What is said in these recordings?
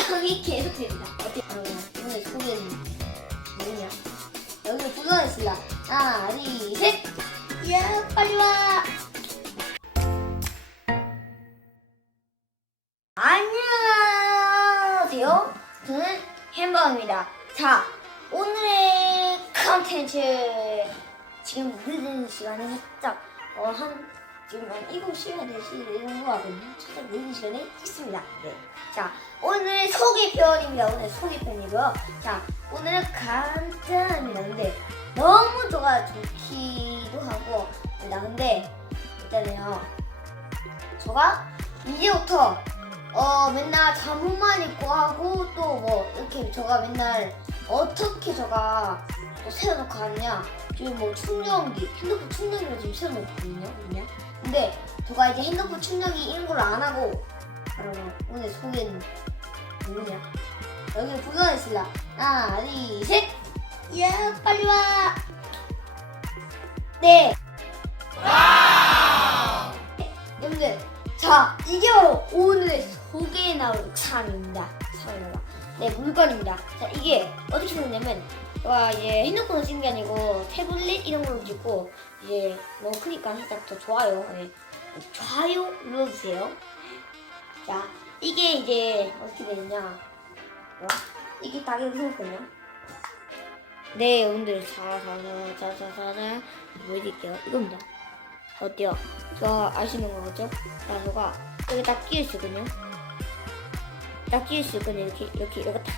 촬영이 계속됩니다. 어때? 여러분, 오늘 소개는 뭐냐? 여기 불러냈습니다. 하나, 둘, 셋! 야, 빨리 와! 안녕하세요. 저는 햄버거입니다. 자, 오늘의 컨텐츠 지금 늦은 시간에 살짝 어, 한 지금 한 7시간 4시 이런 거 하거든요. 살짝 늦은 시간에 찍습니다. 네. 자, 오늘 소개편입니다. 오늘 소개편이고요. 자, 오늘은 간단합니다. 근데 너무 좋아 좋기도 하고 나 근데 일단은요. 저가 이제부터 어 맨날 잠옷만 입고 하고 또 뭐 이렇게 저가 맨날 어떻게 저가 또 세워놓고 하느냐 지금 뭐 충전기 핸드폰 충전기를 지금 세워놓거든요 그냥 근데 저가 이제 핸드폰 충전기 이런 걸안 하고 여러분 오늘 소개는 뭐냐 여기 불러냈습니다 하나 둘 셋 야 빨리 와 네. 여러분들 자, 이게 바로 오늘의 소개에 나올 차입니다. 차입니다. 네, 물건입니다. 자, 이게 어떻게 생겼냐면, 와, 이제 핸드폰을 찍는 게 아니고 태블릿 이런 걸로 찍고, 이제 너무 크니까 살짝 더 좋아요. 네. 좋아요 눌러주세요. 자, 이게 이제 어떻게 되느냐. 와, 이게 딱 이렇게 생겼거든요. 네, 오늘 자자자자자자 보여드릴게요. 이겁니다. 어때요? 저 아시는 거죠? 자, 저가 여기 딱 끼울 수 있거든요. 딱 끼울 수 있거든요. 이렇게 이렇게 이렇게 딱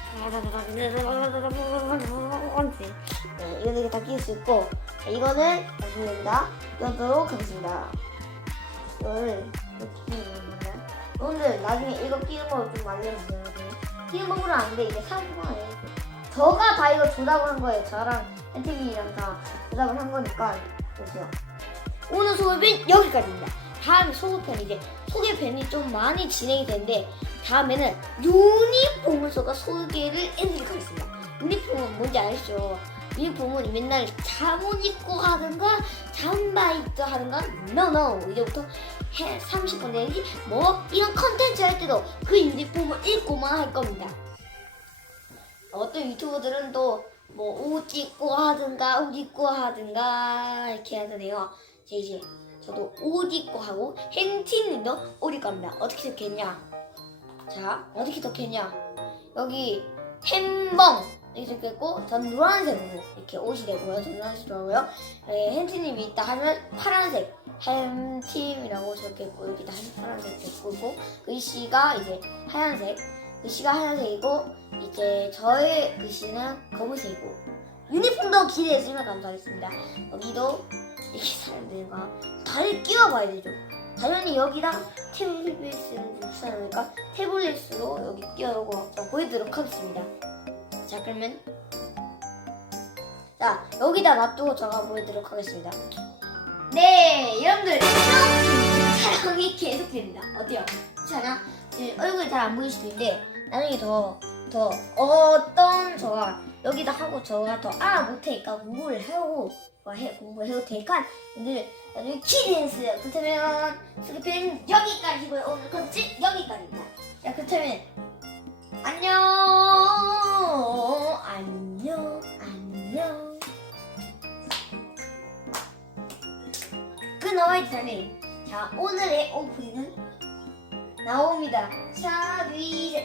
네, 이거는 이렇게 다 끼울 수 있고 자, 이거는 나중입니다. 끼워도록 하겠습니다. 이거를 이렇게 오늘 나중에 이거 끼는 거 좀 알려주세요. 끼는 법은 아닌데 이게 상품화예요. 저가 다 이거 조작을 한 거예요. 저랑 엔티비랑 다 조작을 한 거니까 보세요. 오늘 소개편 여기까지입니다. 다음 소개편 이제 소개편이 좀 많이 진행이 되는데 다음에는 유니폼을 제가 소개를 해드리도록 하겠습니다. 유니폼은 뭔지 아시죠? 유니폼은 맨날 잠옷 입고 하든가 잠바 입고 하든가 no no 이제부터 해 30분 내기 뭐 이런 컨텐츠 할 때도 그 유니폼을 입고만 할 겁니다. 어떤 유튜버들은 또 뭐옷 입고 하든가 옷 입고 하든가 이렇게 하잖아요. 제 이제 저도 옷 입고 하고 hen티님도 옷 입고 합니다. 어떻게 적혔냐? 자 어떻게 적혔냐? 여기 햄벙 이렇게 적혀있고 전 노란색으로 이렇게 옷이 되고요. 전 노란색 좋아하고요. 네, hen티님이 있다 하면 파란색 햄팀이라고 적혀있고 여기다 파란색 적혀있고 글씨가 이제 하얀색 글씨가 하얀색이고 이제 저의 글씨는 검은색이고 유니폼도 기대했으면 감사하겠습니다. 여기도 이렇게 사람들과 다리 끼워봐야 되죠. 당연히 여기랑 태블릿을 사용하니까 태블릿으로 여기 끼워놓고 보여드리도록 하겠습니다. 자 그러면 자 여기다 놔두고 제가 보여드리도록 하겠습니다. 네 여러분들 촬영이 계속됩니다. 어때요? 괜찮아? 지금 얼굴이 잘안 수도 있는데 나중에 더, 더 어떤 저가 여기다 하고 저가 더 알아 못하니까 공부를 하고 뭐 해, 공부를 해도 되니까 오늘 나중에 기대했어요. 그렇다면 스크린 여기까지고요. 오늘 컨텐츠 여기까지입니다. 자 그렇다면 안녕 끊어야 되네. 자 오늘의 오프닝은 나옵니다. 샤비